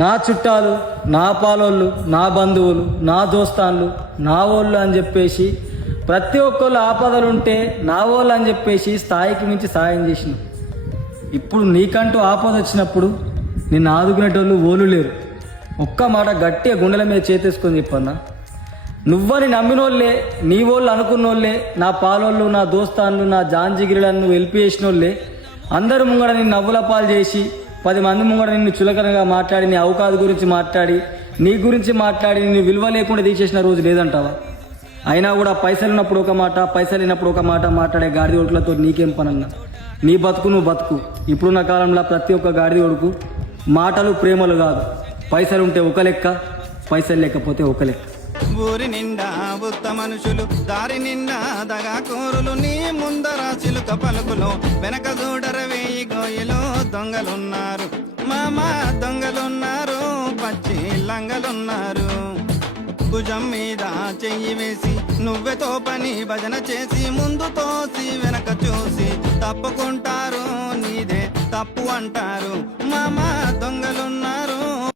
నా చుట్టాలు, నా పాలోళ్ళు, నా బంధువులు, నా దోస్తాన్లు, నా వాళ్ళు అని చెప్పేసి ప్రతి ఒక్కళ్ళు ఆపదలుంటే నా వాళ్ళు అని చెప్పేసి స్థాయికి మించి సాయం చేసిన. ఇప్పుడు నీకంటూ ఆపద వచ్చినప్పుడు నిన్ను ఆదుకునేటోళ్ళు ఓళ్ళు లేరు. ఒక్క మాట గట్టిగా గుండెల మీద చేతేసుకొని చెప్పన్నా, నువ్వని నమ్మినోళ్ళే, నీ వాళ్ళు అనుకున్నోళ్ళే, నా పాలోళ్ళు, నా దోస్తాన్లు, నా జాంజిగిరిలను నువ్వు హెల్ప్ చేసినోళ్ళే అందరూ ముంగడ నిన్ను నవ్వుల పాలు చేసి 10 మంది ముంగడ నిన్ను చులకనగా మాట్లాడి, నీ అవకాశం గురించి మాట్లాడి, నీ గురించి మాట్లాడి నిన్ను విలువ లేకుండా తీసేసిన రోజు లేదంటావా? అయినా కూడా పైసలు ఉన్నప్పుడు ఒక మాట, పైసలు లేనప్పుడు ఒక మాట మాట్లాడే గాడిద ఓట్లతో నీకేం పనన్నా? నీ బతుకు నువ్వు బతుకు. ఇప్పుడున్న కాలంలో ప్రతి ఒక్క గాడిద ఓడుకు మాటలు ప్రేమలు కాదు. పైసలు ఉంటే ఒక లెక్క, పైసలు లేకపోతే ఒక లెక్క. ఊరి నిండా ఉత్త మనుషులు, దారి నిండా దగా కోరులు, నీ ముందర చిలుక పలుకులు, వెనక చూడర వేయి గోయలు దొంగలున్నారు, మామ దొంగలున్నారు, పచ్చి లంగలున్నారు. భుజం మీద చెయ్యి వేసి నువ్వెతో పని భజన చేసి, ముందు తోసి వెనక చూసి తప్పుకుంటారు, నీదే తప్పు అంటారు. మామ దొంగలున్నారు.